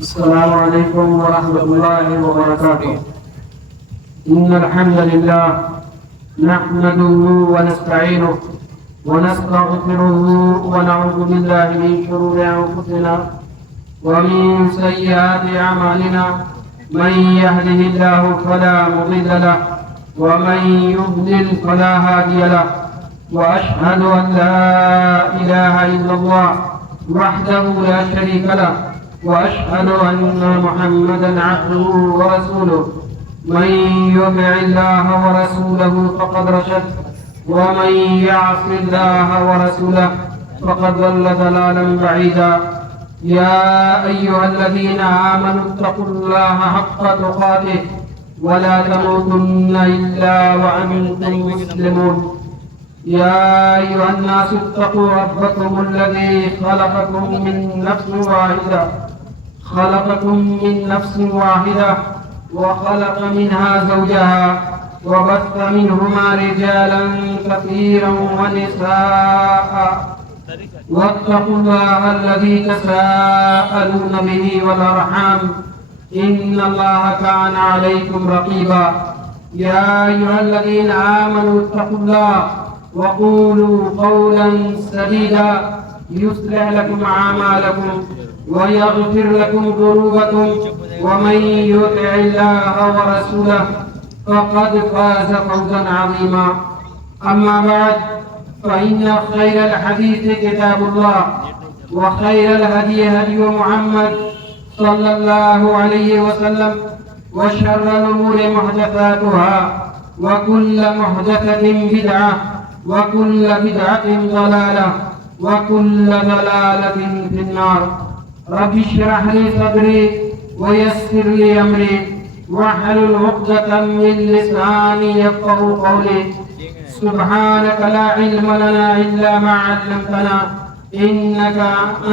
السلام عليكم ورحمة الله وبركاته. إن الحمد لله نحمده ونستعينه ونستغفره ونعوذ بالله من شرور أنفسنا ومن سيئات أعمالنا. من يهده الله فلا مضل له ومن يضلل فلا هادي له. وأشهد أن لا إله إلا الله وحده لا شريك له وأشهد أن محمدا عبده ورسوله. من يطع الله ورسوله فقد رشد ومن يعص الله ورسوله فقد ضل ضلالا بعيدا. يا أيها الذين آمنوا اتقوا الله حق تقاته ولا تموتن إلا وأنتم مسلمون. يا أيها الناس اتقوا ربكم الذي خلقكم من نفس واحدة وخلق منها زوجها وبث منهما رجالا كثيرا ونساء. واتقوا الله الذي تساءلون به والأرحام إن الله كان عليكم رقيبا. يا أيها الذين آمنوا اتقوا الله وقولوا قولا سديدا يصلح لكم أعمالكم ويغفر لكم ذنوبكم ومن يطع الله ورسوله فقد فاز فوزا عظيما. أما بعد فإن خير الحديث كتاب الله وخير الهدي هدي محمد صلى الله عليه وسلم وشر الأمور محدثاتها وكل محدثة بدعة وكل بدعة ضلالة وكل ضلالة في النار. رب اشرح لي صدري ويسر لي أمري واحلل عقدة من لساني يفقهوا قولي. سبحانك لا علم لنا إلا ما علمتنا إنك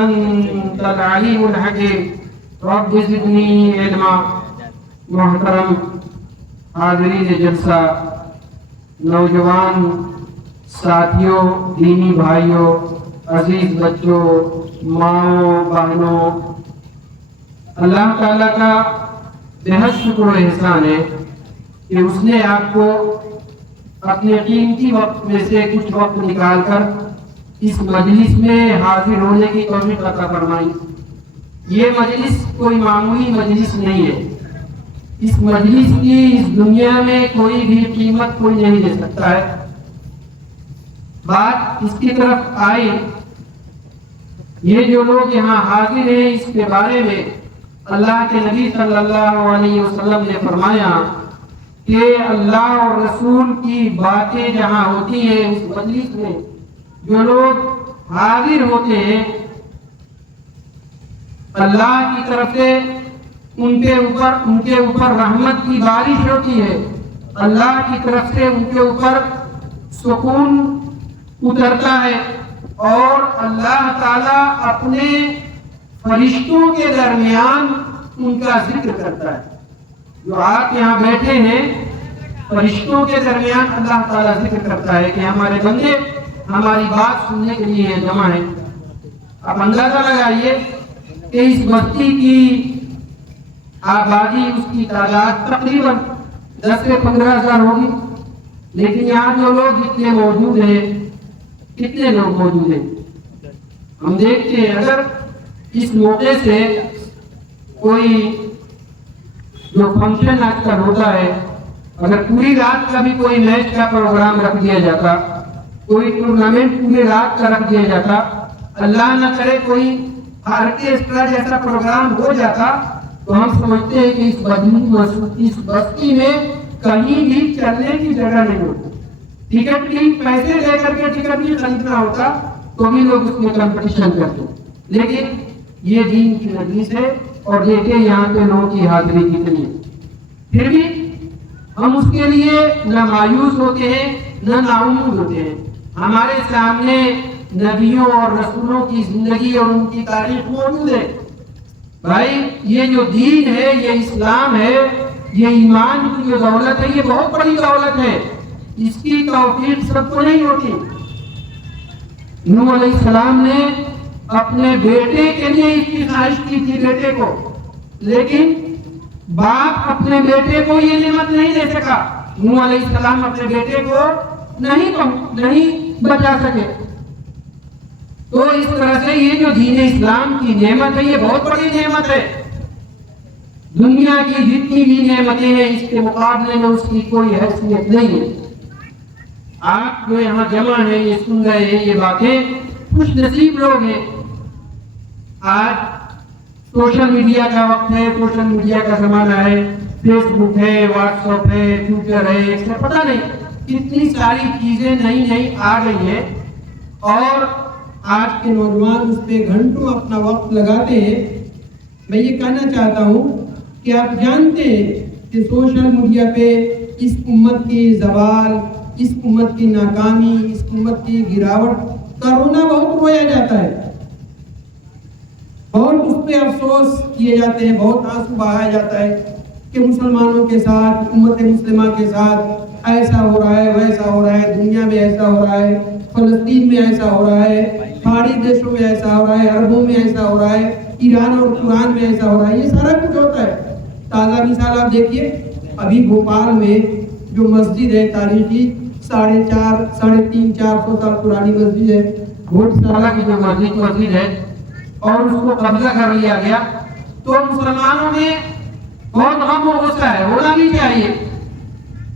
أنت العليم الحكيم. رب زدني علما. محترم حاضرین جلسہ، نوجوان ساتھیوں، دینی بھائیوں، عزیز بچوں، ماؤں بہنوں، اللہ تعالیٰ کا بہت شکر و احسان ہے کہ اس نے آپ کو اپنے قیمتی وقت میں سے کچھ وقت نکال کر اس مجلس میں حاضر ہونے کی توفیق عطا فرمائی. یہ مجلس کوئی معمولی مجلس نہیں ہے. اس مجلس کی اس دنیا میں کوئی بھی قیمت کوئی نہیں دے سکتا ہے. بات اس کی طرف آئی، یہ جو لوگ یہاں حاضر ہیں اس کے بارے میں اللہ کے نبی صلی اللہ علیہ وسلم نے فرمایا کہ اللہ اور رسول کی باتیں جہاں ہوتی ہیں اس مجلس میں جو لوگ حاضر ہوتے ہیں اللہ کی طرف سے ان کے اوپر رحمت کی بارش ہوتی ہے. اللہ کی طرف سے ان کے اوپر سکون اترتا ہے اور اللہ تعالیٰ اپنے فرشتوں کے درمیان ان کا ذکر کرتا ہے. جو آپ یہاں بیٹھے ہیں فرشتوں کے درمیان اللہ تعالیٰ ذکر کرتا ہے کہ ہمارے بندے ہماری بات سننے کے لیے جمع ہیں. آپ اندازہ لگائیے کہ اس بستی کی آبادی، اس کی تعداد تقریباً 10 سے 15 ہزار ہوگی، لیکن یہاں جو لوگ جتنے موجود ہیں، کتنے لوگ موجود ہیں ہم دیکھتے ہیں. اگر اس موقع سے کوئی جو فنکشن آج کل ہوتا ہے، اگر پوری رات کا بھی کوئی میچ کا پروگرام رکھ دیا جاتا، کوئی ٹورنامنٹ پوری رات کا رکھ دیا جاتا، اللہ نہ کرے کوئی آرکیسٹرا جیسا پروگرام ہو جاتا، تو ہم سمجھتے ہیں کہ اس بستی میں کہیں بھی چلنے کی جگہ نہیں ہوتی. ٹکٹ کی پیسے لے کر کے ٹکٹ بھی خریدنا ہوتا تو بھی لوگ اس میں کمپٹیشن کرتے. لیکن یہ دین کی مجلس ہے اور دیکھیں یہاں پہ لوگوں کی حاضری کتنی ہے. پھر بھی ہم اس کے لیے نہ مایوس ہوتے ہیں نہ ناامید ہوتے ہیں. ہمارے سامنے نبیوں اور رسولوں کی زندگی اور ان کی تاریخ موجود ہے. بھائی یہ جو دین ہے، یہ اسلام ہے، یہ ایمان کی جو دولت ہے، یہ بہت بڑی دولت ہے. اس کی توفیق سب کو نہیں ہوتی. نوح علیہ السلام نے اپنے بیٹے کے لیے اس کی خواہش کی تھی، بیٹے کو لیکن باپ اپنے بیٹے کو یہ نعمت نہیں دے سکا، نوح علیہ السلام اپنے بیٹے کو نہیں بچا سکے۔ تو اس طرح سے یہ جو دین اسلام کی نعمت ہے یہ بہت بڑی نعمت ہے، دنیا کی جتنی بھی نعمتیں ہیں اس کے مقابلے میں اس کی کوئی حیثیت نہیں ہے۔ آپ جو یہاں جمع ہیں یہ سن رہے ہیں یہ باتیں، خوش نصیب لوگ ہیں۔ آج سوشل میڈیا کا وقت ہے، سوشل میڈیا کا زمانہ ہے، فیس بک ہے، واٹس ایپ ہے، ٹویٹر ہے، اس سے پتہ نہیں کتنی ساری چیزیں نئی آ گئی ہیں، اور آج کے نوجوان اس پہ گھنٹوں اپنا وقت لگاتے ہیں۔ میں یہ کہنا چاہتا ہوں کہ آپ جانتے ہیں کہ سوشل میڈیا پہ اس امت کی زوال، اس امت کی ناکامی، اس امت کی گراوٹ کا رونا بہت رویا جاتا ہے، بہت اس پہ افسوس کیے جاتے ہیں، بہت آنسو بہایا جاتا ہے کہ مسلمانوں کے ساتھ، امت مسلمہ کے ساتھ ایسا ہو رہا ہے، ویسا ہو رہا ہے، دنیا میں ایسا ہو رہا ہے، فلسطین میں ایسا ہو رہا ہے، پہاڑی دیشوں میں ایسا ہو رہا ہے، عربوں میں ایسا ہو رہا ہے، ایران اور قرآن میں ایسا ہو رہا ہے، یہ سارا کچھ ہوتا ہے۔ تازہ مثال آپ دیکھیے، ابھی بھوپال میں جو مسجد ہے تاریخی 350-400 سال پرانی مسجد ہے، گھوٹ سالہ کی جو مسجد ہے، اور اس کو قبضہ کر لیا گیا، تو مسلمانوں میں بہت غم و غصہ ہے، ہونا بھی چاہیے،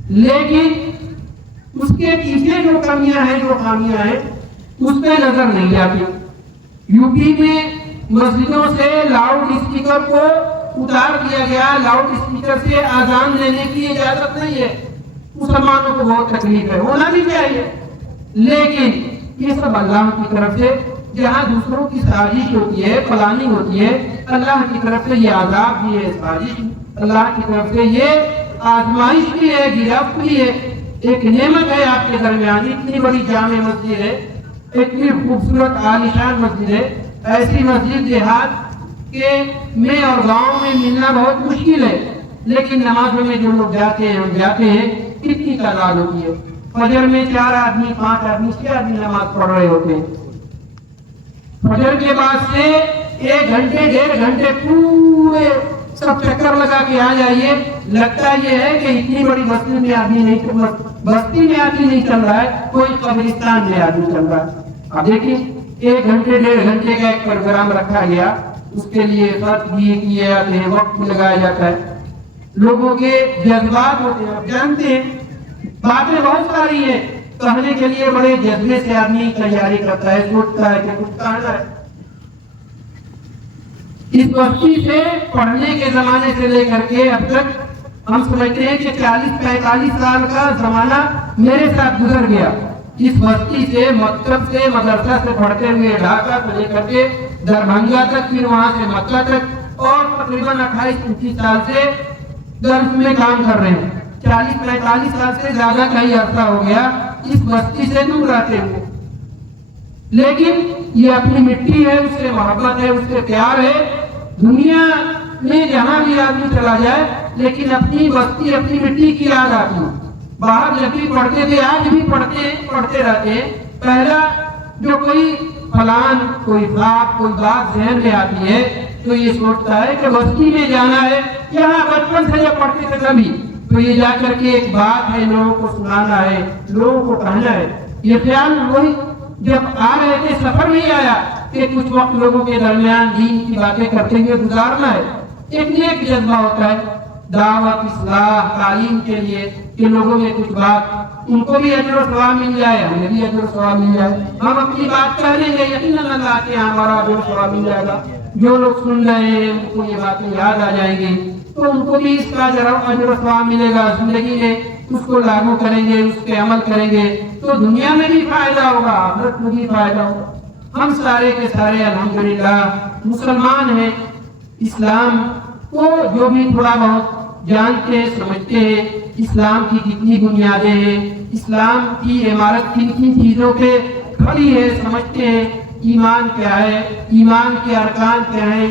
لیکن اس کے پیچھے جو کمیاں ہیں، جو خامیاں ہیں، اس پہ نظر نہیں آتی۔ یو پی میں مسجدوں سے لاؤڈ اسپیکر کو اتار دیا گیا، لاؤڈ اسپیکر سے اذان دینے کی اجازت نہیں ہے، مسلمانوں کو بہت تکلیف ہے، ہونا بھی چاہیے، لیکن یہ سب اللہ کی طرف سے، جہاں دوسروں کی سازش ہوتی ہے، پلاننگ ہوتی ہے، اللہ کی طرف سے یہ عذاب بھی ہے، سازش اللہ کی طرف سے یہ آزمائش بھی ہے، گرفت بھی ہے، ایک نعمت ہے آپ کے درمیان۔ اتنی بڑی جامع مسجد ہے، اتنی خوبصورت عالیشان مسجد ہے، ایسی مسجد دیہات کے میں اور گاؤں میں ملنا بہت مشکل ہے، لیکن نمازوں میں جو لوگ جاتے ہیں، ہم جاتے ہیں، کتنی تعداد ہوتی ہے، فجر میں 4 آدمی 5 آدمی 6 آدمی نماز پڑھ رہے ہوتے ہیں، فجر کے بعد سے 1 گھنٹے 1.5 گھنٹے پورے سب چکر لگا کے آ جائیے، لگتا یہ ہے کہ اتنی بڑی بستی میں آدمی نہیں چل رہا ہے، کوئی قبرستان میں آدمی چل رہا ہے۔ اب دیکھیں 1 گھنٹے 1.5 گھنٹے کا ایک پروگرام رکھا گیا، اس کے لیے خط بھی کیے جاتے ہیں، وقت بھی لگایا جاتا ہے، لوگوں کے جذبات ہوتے ہیں، آپ جانتے ہیں باتیں بہت ساری ہیں، کہنے کے لیے بڑے جذبے سے آدمی تیاری کرتا ہے، سوچتا ہے کہ کچھ کہنا ہے۔ اس بستی سے پڑھنے کے زمانے سے لے کر کے اب تک ہم سمجھتے ہیں کہ 40-45 سال کا زمانہ میرے ساتھ گزر گیا، اس بستی سے، مکتب سے، مدرسہ سے پڑھتے ہوئے ڈھاکہ سے لے کر کے دربھنگا تک، پھر وہاں سے مکہ تک، اور تقریباً 28-29 سال سے درس میں کام کر رہے ہیں، 40-45 سال سے زیادہ کا ہی عرصہ ہو گیا اس بستی سے دور رہتے ہوئے، لیکن یہ اپنی مٹی ہے، اس سے محبت ہے، اس سے پیار ہے۔ دنیا میں جہاں بھی آدمی چلا جائے، لیکن اپنی بستی، اپنی مٹی کی یاد آتی ہے۔ باہر جب بھی پڑھتے تھے، آج بھی پڑھتے رہتے ہیں، پہلا جو کوئی پلان، کوئی خواب، کوئی بات ذہن میں آتی ہے تو یہ سوچتا ہے کہ بستی میں جانا ہے، یہاں بچپن سے جب پڑھتے تھے تبھی، تو یہ جا کر کے ایک بات ہے، لوگوں کو سنانا ہے، لوگوں کو کہنا ہے۔ یہ خیال وہی جب آ رہے تھے، سفر نہیں آیا کہ کچھ وقت لوگوں کے درمیان دین کی باتیں کرتے ہوئے گزارنا ہے، ایک نیک جذبہ ہوتا ہے دعوت، اصلاح، تعلیم کے لیے، کہ لوگوں میں کچھ بات، ان کو بھی اجر و ثواب مل جائے، ہمیں بھی اجر و ثواب مل جائے، ہم اپنی بات کہہ لیں گے، یقیناً اللہ کے یہاں ہمارا اجر و ثواب مل جائے گا، جو لوگ سن رہے ہیں ان کو یہ باتیں یاد آ جائیں گی، تو ان کو بھی اس کا اجر و ثواب ملے گا، زندگی میں اس کو لاگو کریں گے، اس پہ عمل کریں گے تو دنیا میں بھی فائدہ ہوگا، آخرت میں بھی فائدہ ہوگا۔ ہم سارے کے سارے الحمدللہ مسلمان ہیں، اسلام کو جو بھی تھوڑا بہت جانتے ہیں، سمجھتے ہیں، اسلام کی کتنی بنیادیں ہیں، اسلام کی عمارت کن کن چیزوں پہ کھڑی ہے، سمجھتے ہیں، ایمان کیا ہے، ایمان کے ارکان کیا ہیں،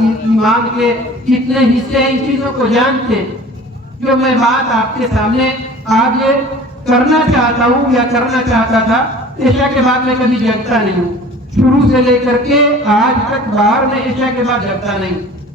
ایمان کے کتنے حصے ہیں، ان چیزوں کو جانتے ہیں۔ جو میں بات آپ کے سامنے آج کرنا چاہتا ہوں یا کرنا چاہتا تھا، عشاء کے بعد میں کبھی جگتا نہیں ہوں، شروع سے لے کر کے آج تک باہر میں عشاء کے بعد جگتا نہیں،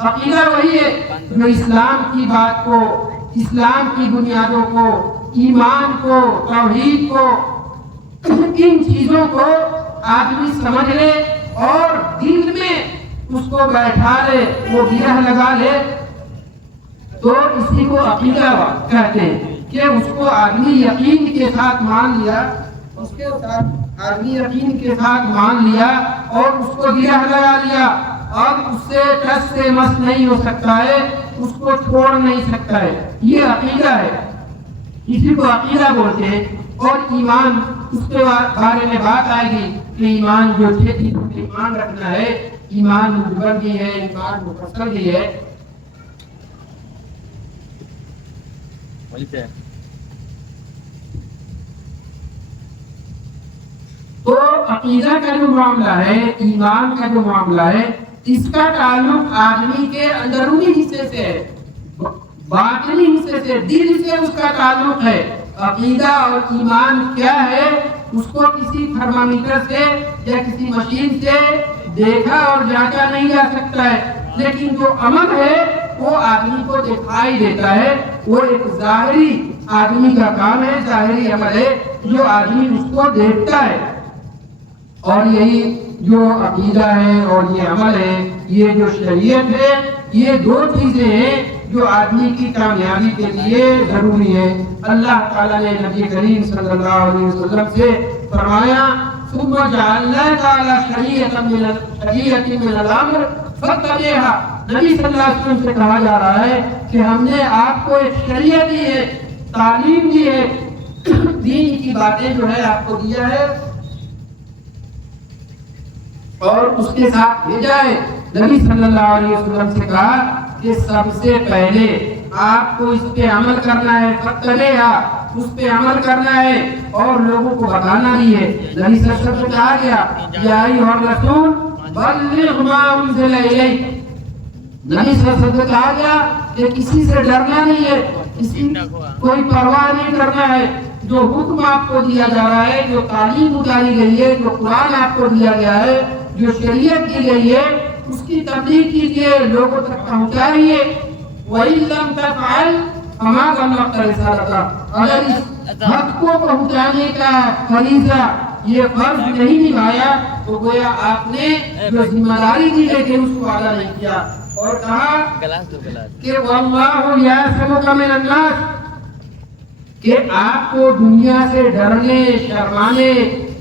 عقیدہ وہی ہے جو اسلام کی بات کو، اسلام کی بنیادوں کو، ایمان کو، توحید کو، ان چیزوں کو آدمی سمجھ لے اور دل میں اس کو بیٹھا لے، وہ گرہ لگا لے، تو اسی کو عقیدہ کہتے ہیں کہ اس کو آدمی یقین کے ساتھ مان لیا، اس کے ساتھ آدمی یقین کے ساتھ مان لیا اور اس کو گرہ لگا لیا، اب اس سے ٹس سے مس نہیں ہو سکتا ہے، اس کو چھوڑ نہیں سکتا ہے، یہ عقیدہ ہے، اسی کو عقیدہ بولتے ہیں۔ اور ایمان، اس کے بارے میں بات آئے گی کہ ایمان جو چھ چیزوں پہ ایمان رکھنا ہے، ایمان مجبر بھی ہے، ایمان مفصل بھی ہے۔ تو عقیدہ کا جو معاملہ ہے، ایمان کا جو معاملہ ہے، اس کا تعلق آدمی کے اندرونی حصے سے ہے، باطنی حصے سے، دل سے اس کا تعلق ہے۔ عقیدہ اور ایمان کیا ہے، اس کو کسی تھرمامیٹر سے یا کسی مشین سے دیکھا اور جانچا نہیں جا سکتا ہے، لیکن جو عمل ہے وہ آدمی کو دکھائی دیتا ہے، وہ ایک ظاہری آدمی کا کام ہے، ظاہری عمل ہے جو آدمی اس کو دیکھتا ہے۔ اور یہی جو عقیدہ ہے اور یہ عمل ہے، یہ جو شریعت ہے، یہ دو چیزیں ہیں جو آدمی کی کامیابی کے لیے ضروری ہے۔ اللہ تعالیٰ نے نبی کریم صلی اللہ علیہ وسلم سے فرمایا ثم جعلناک علی شریعۃ من الامر فاتبعها۔ نبی صلی اللہ علیہ وسلم سے کہا جا رہا ہے کہ ہم نے آپ کو ایک شریعت دی ہے، تعلیم دی ہے، دین کی باتیں جو ہے آپ کو دیا ہے اور اس کے ساتھ بھیجا ہے۔ نبی صلی اللہ علیہ وسلم سے کہا کہ سب سے پہلے آپ کو اس پہ عمل کرنا ہے، فاتبعها، اس پہ عمل کرنا ہے اور لوگوں کو بتانا بھی ہے۔ نبی صلی اللہ علیہ وسلم سے کہا گیا یا ایھا الرسول بلغ ما انزل الیک۔ نبی صلی اللہ علیہ وسلم سے کہا گیا کہ کسی سے ڈرنا نہیں ہے، کسی کوئی پرواہ نہیں کرنا ہے، جو حکم آپ کو دیا جا رہا ہے، جو تعلیم اتاری گئی ہے، جو قرآن آپ کو دیا گیا ہے، جو شریعت دی گئی ہے، اس کی تبلیغ کیجیے، لوگوں تک پہنچائیے۔ وَإِن لَّمْ تَفْعَلْ فَمَا بَلَّغْتَ رِسَالَتَهُ۔ اگر اس حق کو پہنچانے کا فریضہ، یہ فرض نہیں نبھایا تو گویا آپ نے جو ذمہ داری دی ہے کہ اس کو ادا نہیں کیا۔ اور کہا کہ وَاللَّهُ يَعْصِمُكَ مِنَ النَّاسِ، کہ آپ کو دنیا سے ڈرنے، شرمانے،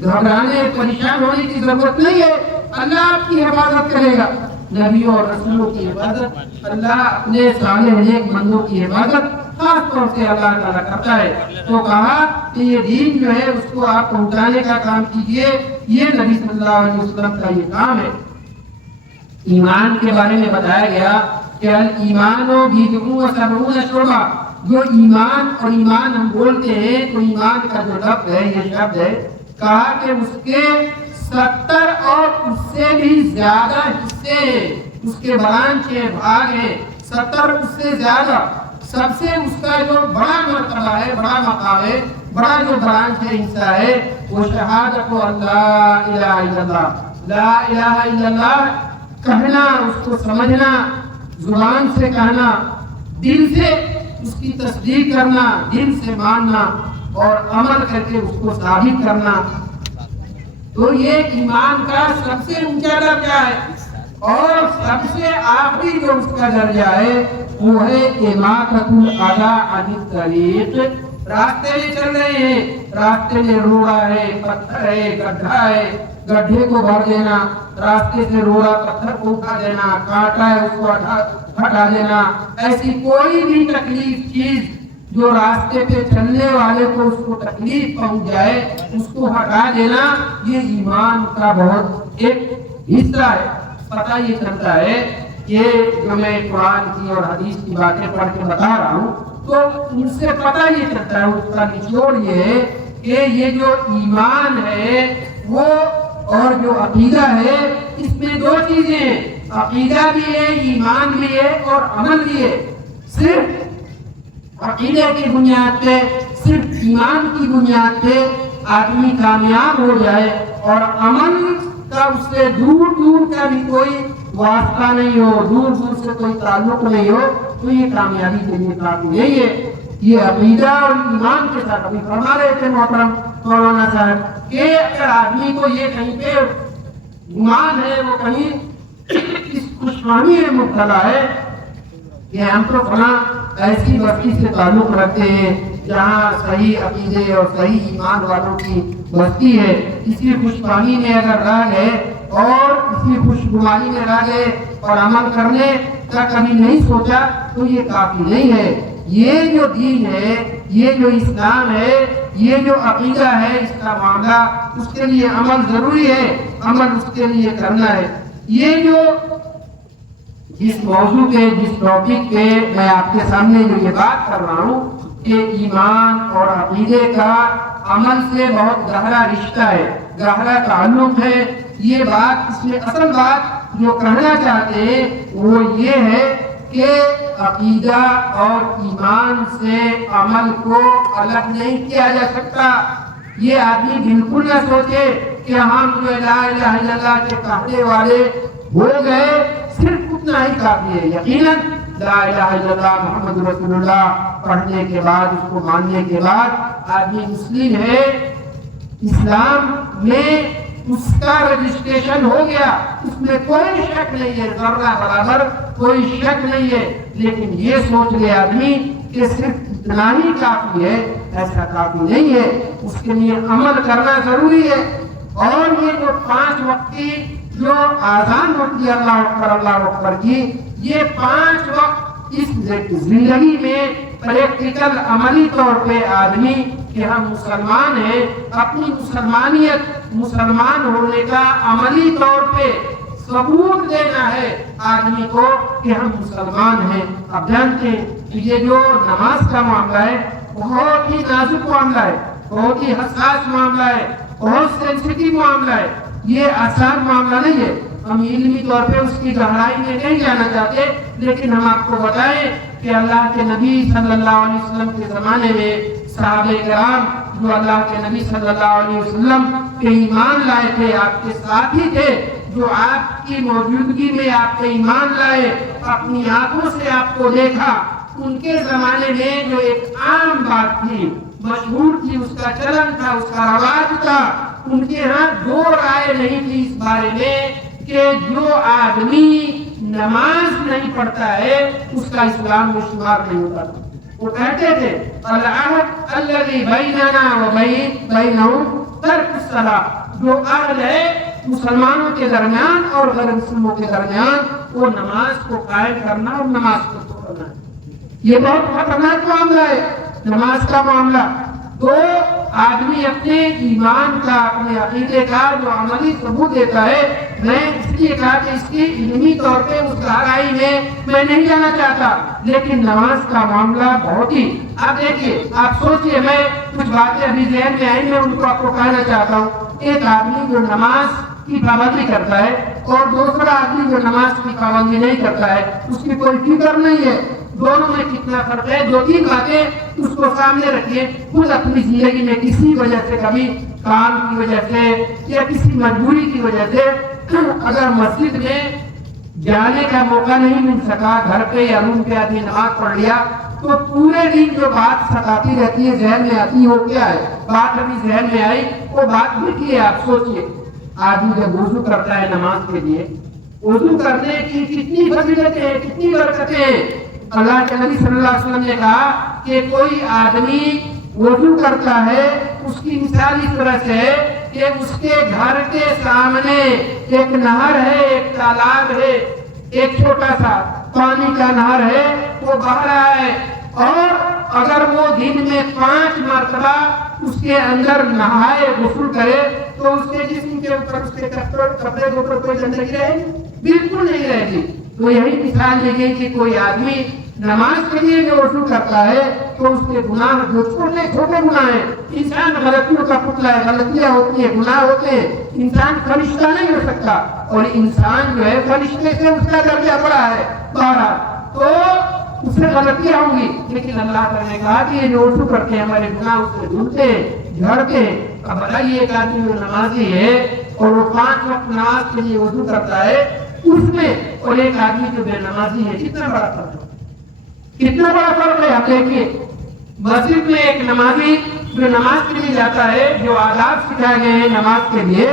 گھبرانے، پریشان ہونے کی ضرورت نہیں ہے، اللہ آپ کی حفاظت کرے گا۔ نبیوں اور رسولوں کی حفاظت، اللہ اپنے صالح نیک بندوں کی حفاظت خاص طور سے اللہ تعالیٰ کرتا ہے۔ تو کہا کہ یہ دین جو ہے اس کو آپ پہنچانے کا کام کیجئے، یہ نبی صلی اللہ علیہ وسلم کا یہ کام ہے۔ ایمان کے بارے میں بتایا گیا کہ الایمان بضع و سبعون شعبہ، جو ایمان اور ایمان ہم بولتے ہیں تو ایمان کا جو لفظ ہے، یہ شبد ہے، کہا کہ اس کے 70 اور اس سے بھی زیادہ حصے ہیں، اس کے برانچ ہیں، بھاگ ہیں، 70 اس سے زیادہ۔ سب سے اس کا جو بڑا مرتبہ ہے، بڑا مقام ہے، بڑا جو برانچ ہے، حصہ ہے، وہ شہادت اللہ الہ الا اللہ، لا الہ الا اللہ کہنا، اس کو سمجھنا، زبان سے کہنا، دل سے اس کی تصدیق کرنا، دل سے ماننا اور عمل کر کے اس کو ثابت کرنا۔ تو یہ ایمان کا سب سے اونچا درجہ ہے، اور سب سے آخری جو اس کا درجہ ہے وہ ہے اماطۃ الاذی عن الطریق۔ راستے میں چل رہے ہیں، راستے میں روڑا ہے، پتھر ہے، گڈھا ہے، گڈھے کو بھر دینا، راستے سے روڑا پتھر کو اٹھا دینا، کانٹا ہے اس کو ہٹا دینا، ایسی کوئی بھی تکلیف چیز جو راستے پہ چلنے والے کو اس کو تکلیف پہنچ جائے، اس کو ہٹا دینا، یہ ایمان کا بہت ایک حصہ ہے۔ پتہ یہ چلتا ہے کہ جو میں قرآن کی اور حدیث کی باتیں پڑھ کے بتا رہا ہوں تو ان سے پتہ یہ چلتا ہے، اس کا نچوڑ یہ ہے کہ یہ جو ایمان ہے وہ اور جو عقیدہ ہے، اس میں دو چیزیں ہیں، عقیدہ بھی ہے، ایمان بھی ہے اور عمل بھی ہے۔ صرف عقیدے کی بنیاد پہ، صرف ایمان کی بنیاد پہ آدمی کامیاب ہو جائے اور عمل کا اس سے دور دور کا بھی کوئی واسطہ نہیں ہو, دور دور سے کوئی تعلق نہیں ہو, تو یہ کامیابی کے لیے کافی نہیں ہے. یہ عقیدہ اور ایمان کے ساتھ ابھی فرما رہے تھے محترم مولانا صاحب کہ اگر آدمی کو یہ کہیں پہ گمان ہے, وہ کہیں اس خوش فہمی میں مبتلا ہے کہ ہم تو فلاں ایسی بستی سے تعلق رکھتے ہیں جہاں صحیح عقیدے اور صحیح ایمان والوں کی بستی ہے, اسی خوش فہمی میں اگر رہ گئے اور اسی خوش گمانی میں رہ گئے اور عمل کرنے کا کبھی نہیں سوچا, تو یہ کافی نہیں ہے. یہ جو دین ہے, یہ جو اسلام ہے, یہ جو عقیدہ ہے, اس کا معاملہ, اس کے لیے عمل ضروری ہے, عمل اس کے لیے کرنا ہے. یہ جو جس موضوع کے, جس ٹاپک پہ میں آپ کے سامنے جو یہ بات کر رہا ہوں کہ ایمان اور عقیدے کا عمل سے بہت گہرا رشتہ ہے, گہرا تعلق ہے, یہ بات, اس میں اصل بات جو کہنا چاہتے ہیں وہ یہ ہے کہ عقیدہ اور ایمان سے عمل کو الگ نہیں کیا جا سکتا. یہ آدمی بالکل نہ سوچے کہ ہم جو لا الہ الا اللہ کے کہنے والے ہو گئے, صرف اتنا ہی کافی ہے. یقیناً لا الہ الا اللہ محمد رسول اللہ پڑھنے کے بعد, اس کو ماننے کے بعد آدمی مسلم ہے, اسلام میں اس کا رجسٹریشن ہو گیا, اس میں کوئی شک نہیں ہے, ذرہ برابر کوئی شک نہیں ہے. لیکن یہ سوچ لے آدمی کہ صرف اتنا ہی کافی ہے, ایسا کافی نہیں ہے, اس کے لیے عمل کرنا ضروری ہے. اور یہ جو 5 وقت کی جو آذان ہوتی ہے اللہ اکبر کی, یہ 5 وقت اس زندگی میں پریکٹیکل عملی طور پہ آدمی کہ ہم مسلمان ہیں, اپنی مسلمانیت, مسلمان ہونے کا عملی طور پہ ثبوت دینا ہے آدمی کو کہ ہم مسلمان ہیں. اب جانتے ہیں کہ یہ جو نماز کا معاملہ ہے بہت ہی نازک معاملہ ہے, بہت ہی حساس معاملہ ہے, بہت سینسیٹیو معاملہ ہے, یہ آسان معاملہ نہیں ہے. ہم علمی طور پہ اس کی گہرائی میں نہیں جانا چاہتے, لیکن ہم آپ کو بتائیں کہ اللہ کے نبی صلی اللہ علیہ وسلم کے زمانے میں صحابہ کرام جو اللہ کے نبی صلی اللہ علیہ وسلم کے ایمان لائے تھے, آپ کے ساتھی تھے, جو آپ کی موجودگی میں آپ کے ایمان لائے, اپنی آنکھوں سے آپ کو دیکھا, ان کے زمانے میں جو ایک عام بات تھی, مشہور تھی, اس کا چلن تھا, اس کا رواج تھا, ان کے ہاں 2 رائے نہیں تھی اس بارے میں کہ جو آدمی نماز نہیں پڑھتا ہے اس کا اسلام میں شمار نہیں ہوتا. وہ کہتے تھے العہد الذی بیننا و بینہم ترک الصلاۃ, جو عہد ہے مسلمانوں کے درمیان اور غیر مسلموں کے درمیان وہ نماز کو قائم کرنا اور نماز کو توڑنا. یہ بہت خطرناک معاملہ ہے نماز کا معاملہ. تو آدمی اپنے ایمان کا, اپنے عقیدے کا جو عملی ثبوت دیتا ہے, میں اس لیے کہا کہ اس کی علمی طور پہ اس گہرائی میں نہیں جانا چاہتا, لیکن نماز کا معاملہ بہت ہی, آپ دیکھیے, آپ سوچئے, میں کچھ باتیں ابھی ذہن میں آئی, میں ان کو آپ کو کہنا چاہتا ہوں. ایک آدمی جو نماز کی پابندی کرتا ہے اور دوسرا آدمی جو نماز کی پابندی نہیں کرتا ہے, اس کی کوئی فکر نہیں ہے, دونوں میں کتنا فرق ہے. 2-3 باتیں اس کو سامنے رکھیے. خود اپنی زندگی میں کسی وجہ سے, کبھی کام کی وجہ سے یا کسی مجبوری کی وجہ سے اگر مسجد میں جانے کا موقع نہیں مل سکا, گھر پہ یا روم پہ آدمی نماز پڑھ لیا, تو پورے دن جو بات ستاتی رہتی ہے, ذہن میں آتی ہے, وہ کیا ہے؟ بات ابھی ذہن میں آئی, وہ بات دیکھیے, آپ سوچئے, آدمی جب وضو کرتا ہے نماز کے لیے, وضو کرنے کی کتنی فضیلتیں ہیں, کتنی برکتیں ہیں. اللہ کے نبی صلی اللہ علیہ وسلم نے کہا کہ کوئی آدمی وضو کرتا ہے, اس کی مثال اس طرح سے ہے کہ اس کے گھر کے سامنے ایک نہر ہے, ایک تالاب ہے, ایک چھوٹا سا پانی کا نہر ہے, وہ بہہ رہا ہے, اور اگر وہ دن میں 5 مرتبہ اس کے اندر نہائے, غسل کرے, تو اس کے جسم کے اوپر, اس کے کپڑے کے اوپر کوئی گندگی رہے گی؟ بالکل نہیں رہے گی. تو یہی مثال دی گئی کہ کوئی آدمی نماز کے لیے جو وضو کرتا ہے تو اس کے گناہ جو چھوٹے چھوٹے گناہ ہیں, انسان غلطیوں کا پتلا ہے, غلطیاں ہوتی ہیں, گناہ ہوتے ہیں, انسان فرشتہ نہیں ہو سکتا, اور انسان جو ہے فرشتے سے اس کا درجہ بڑا ہے, بہرحال تو اس سے غلطیاں ہوں گی. لیکن اللہ تعالیٰ نے کہا کہ یہ جو وضو کرتے ہیں ہمارے گناہ اس سے دھلتے ہیں, جھڑتے ہیں. اب بتائیے ایک آدمی جو نمازی ہے اور وہ 5 وقت نماز کے لیے وضو کرتا ہے, اس میں اور ایک آدمی جو بے نمازی ہے، کتنا بڑا فرق ہے، کتنا بڑا فرق ہے. آپ دیکھیے مسجد میں ایک نمازی جو نماز کے لیے جاتا ہے، جو آداب سکھائے گئے ہیں نماز کے لیے،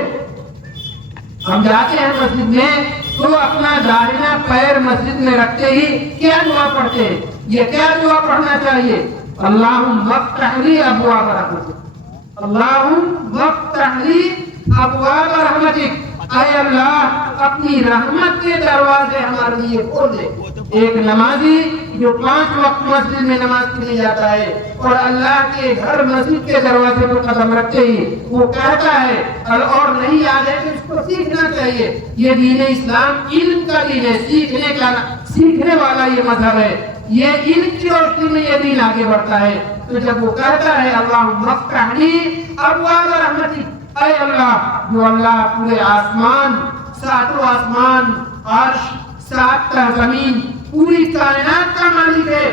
ہم جاتے ہیں مسجد میں تو اپنا داہنا پیر مسجد میں رکھتے ہی کیا دعا پڑھتے ہیں؟ یہ کیا دعا پڑھنا چاہیے؟ اللہم افتح لی ابواب رحمتک، اللہم افتح لی ابواب رحمتک، اے اللہ اپنی رحمت کے دروازے ہمارے لیے کھول دے. ایک نمازی جو 5 وقت مسجد میں نماز کے لیے جاتا ہے اور اللہ کے گھر مسجد کے دروازے پر قدم رکھتے ہی وہ کہتا ہے اور نہیں یاد ہے تو اس کو سیکھنا چاہیے. یہ دین اسلام علم کا دین ہے، سیکھنے والا یہ مذہب ہے. یہ علم کی روشنی میں یہ دین آگے بڑھتا ہے. تو جب وہ کہتا ہے اللہم افتح لی ابواب رحمتک، اے اللہ، جو اللہ پورے آسمان، 7 آسمان، عرش، 7 زمین، پوری کائنات کا مالک ہے،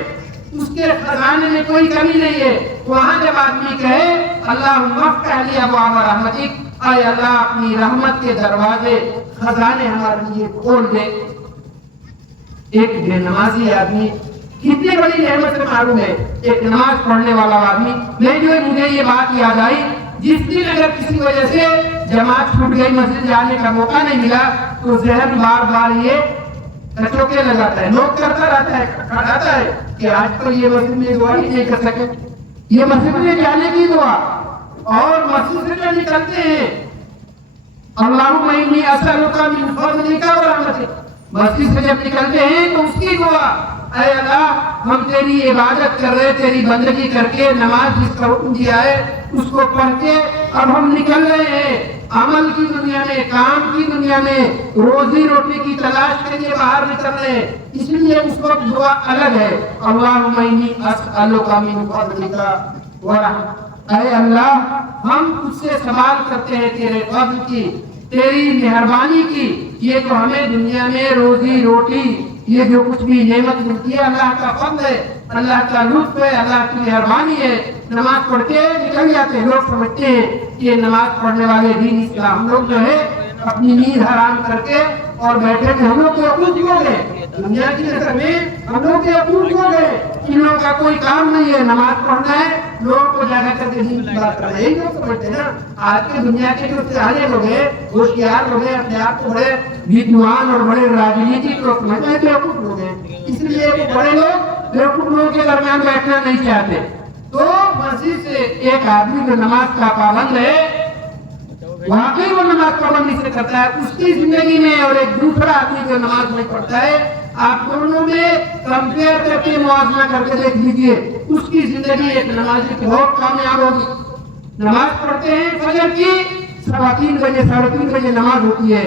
اس کے خزانے میں کوئی کمی نہیں ہے، وہاں جب آدمی کہے اللہم افتح لی ابواب رحمتک، اے اللہ اپنی رحمت کے دروازے خزانے ہمارے لیے کھول دے. ایک بے نمازی آدمی کتنی بڑی نعمت سے معلوم ہے. ایک نماز پڑھنے والا آدمی، مجھے یہ بات یاد آئی، جس دن اگر کسی وجہ سے جماعت چھوٹ گئی، مسجد جانے کا موقع نہیں ملا، تو ذہن بار بار یہ کچوکے لگاتا ہے، نوٹ کرتا رہتا ہے، کھڑاتا ہے کہ آج تو یہ مسجد میں دعا ہی نہیں کر سکے. یہ مسجد میں جانے کی دعا، اور مسجد سے جو نکلتے ہیں اللہم انی اسألک من فضلک و رحمتک، مسجد سے جب نکلتے ہیں تو اس کی دعا، اے اللہ ہم تیری عبادت کر رہے، تیری بندگی کر کے نماز جس کا حکم دیا ہے اس کو پڑھ کے اب ہم نکل رہے ہیں عمل کی دنیا میں، کام کی دنیا میں، روزی روٹی کی تلاش کے لیے باہر نکل رہے ہیں. اس لیے اس وقت دعا الگ ہے، اللہم انی اسألک من فضلک و رحمتک، اے اللہ ہم تجھ سے سوال کرتے ہیں تیرے فضل کی، تیری مہربانی کی. یہ تو ہمیں دنیا میں روزی روٹی، یہ جو کچھ بھی نعمت ملتی ہے اللہ کا فضل ہے، اللہ کا لطف ہے، اللہ کی مہربانی ہے. نماز پڑھ کے نکل جاتے ہیں، لوگ سمجھتے ہیں کہ نماز پڑھنے والے دین اسلام، ہم لوگ جو ہے اپنی نیند حرام کر کے اور بیٹھے تھے، ہم لوگ کے حقوق ہو گئے دنیا کی نظر میں، ہم لوگ کے حقوق ہو گئے. ان لوگوں کا کوئی کام نہیں ہے، نماز پڑھنا ہے، لوگوں کو جاگا کر کے دین کی بات کرنا ہے. یہی لوگ سمجھتے ہیں نا. آج کے دنیا کے جو سیاح لوگ ہیں، ہوشیار لوگ ہیں، اپنے آپ کو بڑے بدعوان اور بڑے راجنیتک لوگ سمجھتے ہیں، بیوقوف لوگ ہیں. اس لیے وہ بڑے لوگ بیوقوف لوگوں کے درمیان بیٹھنا نہیں چاہتے. تو مسجد سے ایک آدمی جو نماز کا پابند ہے، واقعی وہ نماز پابندی سے کرتا ہے، اس کی زندگی میں، اور ایک دوسرا آدمی جو نماز نہیں پڑھتا ہے، آپ دونوں میں کمپیئر کر کے موازنہ کر کے دیکھ لیجئے، اس کی زندگی ایک نمازی کی بہت کامیاب ہوگی. نماز پڑھتے ہیں فجر کی 3:15 بجے 3:30 بجے نماز ہوتی ہے،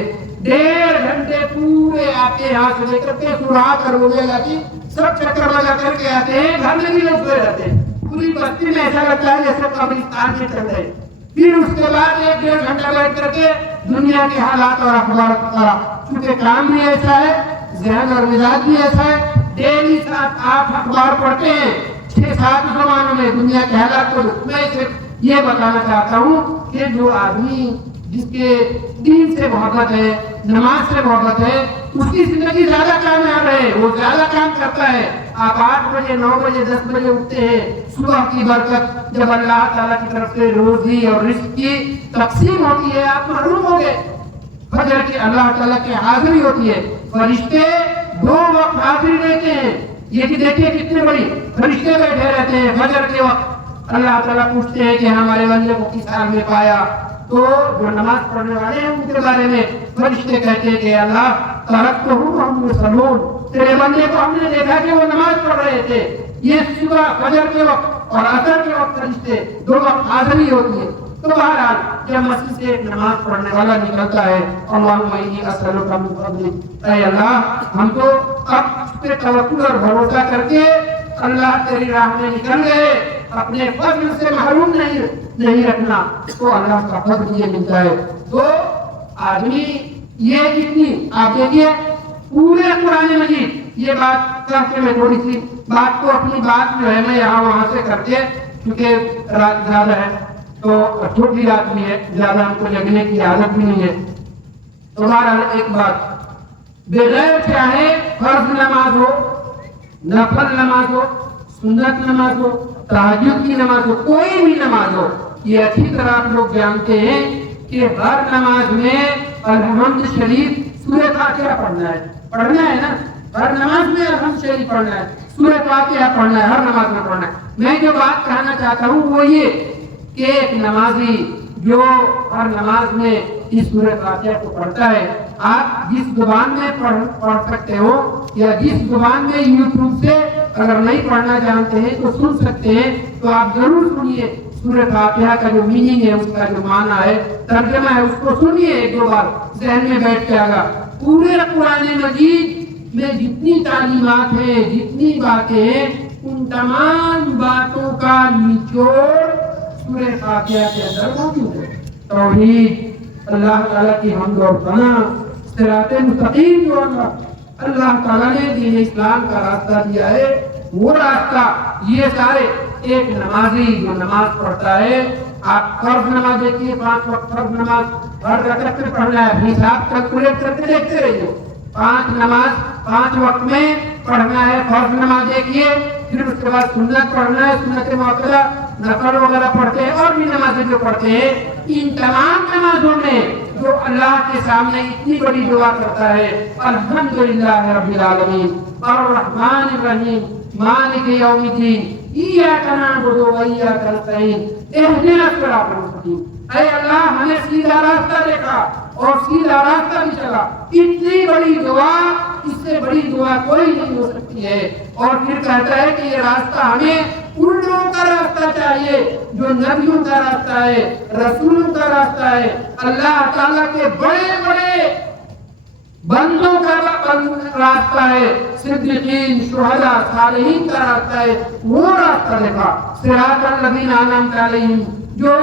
1.5 گھنٹے پورے آپ کے یہاں سے لے کر کے سورات اور روزے لگی سب چکر لگا کر کے آتے ہیں، گھر میں بھی لوگ سوئے رہتے ہیں، پوری بستی میں ایسا لگتا ہے جیسے قبرستان میں چل رہے. پھر اس کے بعد 1-1.5 گھنٹہ بیٹھ کر کے دنیا کے حالات اور اخبار پڑھا. چونکہ کام بھی ایسا ہے، ذہن اور مزاج بھی ایسا ہے، ڈیلی ساتھ آپ اخبار پڑھتے ہیں 6-7 زمانوں میں دنیا کے حالات کو. میں صرف یہ بتانا چاہتا ہوں کہ جو آدمی جس کے دین سے محبت ہے، نماز سے محبت ہے، اس کی زندگی زیادہ کامیاب ہے، وہ زیادہ کام کرتا ہے. آپ 8 بجے 9 بجے 10 بجے اٹھتے ہیں، صبح کی برکت جب اللہ تعالیٰ کی طرف سے روزی اور رزق کی تقسیم ہوتی ہے، آپ محروم ہو گئے. فجر کی اللہ تعالیٰ کی حاضری ہوتی ہے، فرشتے 2 وقت حاضری رہتے ہیں. یہ کہ دیکھیے کتنے بڑی فرشتے بیٹھے رہتے ہیں فجر کے وقت. اللہ تعالیٰ پوچھتے ہیں کہ ہمارے بندے کو کس حال میں پایا. تو جو نماز پڑھنے والے ہیں ان کے بارے میں فرشتے کہتے ہیں کہ اللہ ترکتہ وہم یصلون، تیرے بندے کو ہم نے دیکھا کہ وہ نماز پڑھ رہے تھے. یہ صبح فجر کے وقت اور عصر کے وقت فرشتے 2 وقت حاضری ہوتی ہے. تو بہرحال جب مسجد سے ایک نماز پڑھنے والا نکلتا ہے، اللہم انی اسألک من فضلک، اے اللہ ہم تو اب اس پہ توکل اور بھروسہ کر کے اللہ تیری راہ میں نکل گئے، اپنے فضل سے محروم نہیں رکھنا. تو اللہ کا فضل یہ ملتا ہے. تو آدمی یہ جتنی آپ دیکھیے پورے قرآن مجید، یہ بات کہتے میں تھوڑی سی بات کو اپنی بات جو ہے میں یہاں وہاں سے کر کے، کیونکہ رات زیادہ ہے تو چھوٹی رات بھی ہے، زیادہ ہم کو جگنے کی عادت بھی نہیں ہے. تو بہرحال ایک بات بغیر چاہے فرض نماز ہو، نفل نماز ہو، سنت نماز ہو، تہجد کی نماز ہو، کوئی بھی نماز ہو، یہ اچھی طرح آپ لوگ جانتے ہیں کہ ہر نماز میں الحمد شریف سورہ فاتحہ پڑھنا ہے نا، ہر نماز میں الحمد شریف پڑھنا ہے، سورہ فاتحہ پڑھنا ہے، ہر نماز میں پڑھنا ہے۔ میں جو بات کہنا چاہتا ہوں وہ یہ کہ ایک نمازی جو ہر نماز میں اس سورہ فاتحہ کو پڑھتا ہے، آپ جس زبان میں پڑھ سکتے ہو یا جس زبان میں یوٹیوب سے اگر نہیں پڑھنا جانتے ہیں تو سن سکتے ہیں، تو آپ ضرور سنیے سورہ فاتحہ کا جو میننگ ہے، اس کا جو معنی ہے، ترجمہ ہے، اس کو سنیے ایک دو بار، ذہن میں بیٹھ کے آگا۔ پورے قرآن مجید میں جتنی تعلیمات ہیں، جتنی باتیں ہیں، ان تمام باتوں کا نچوڑ سورہ فاتحہ کے اندر موجود ہے۔ توحید، اللہ تعالیٰ کی حمد و ثنا، صراط مستقیم جو اللہ تعالیٰ نے دین اسلام کا راستہ دیا ہے، وہ راستہ یہ سارے ایک نمازی جو نماز پڑھتا ہے، آپ فرض نماز دیکھیے، 5 وقت فرض نماز ہر رکعت میں پڑھنا ہے، حساب کیلکولیٹ کرتے دیکھتے رہیے، 5 نماز 5 وقت میں پڑھنا ہے، فرض نماز دیکھیے، پھر اس کے بعد سنت پڑھنا ہے، سنت معطلہ، نفل وغیرہ پڑھتے ہیں، اور بھی نمازیں جو پڑھتے ہیں، ان تمام نمازوں میں جو اللہ کے سامنے اتنی بڑی دعا کرتا ہے، الحمدللہ رب العالمین الرحمن الرحیم مالک یوم الدین ایاک نعبد و ایاک نستعین اہدنا الصراط المستقیم، اے اللہ ہمیں سیدھا راستہ دکھا اور سیدھا راستہ بھی چلا۔ اتنی بڑی دعا، اس سے بڑی دعا کوئی نہیں ہو سکتی ہے۔ اور پھر کہتا ہے کہ یہ راستہ ہمیں ان لوگوں کا راستہ چاہیے جو نبیوں کا راستہ ہے، رسولوں کا راستہ ہے، اللہ تعالیٰ کے بڑے بڑے بندوں کا راستہ ہے، صدیقین، شہداء، صالحین کا راستہ ہے، وہ راستہ دیکھا۔ صراط الذین انعمت علیہم، جو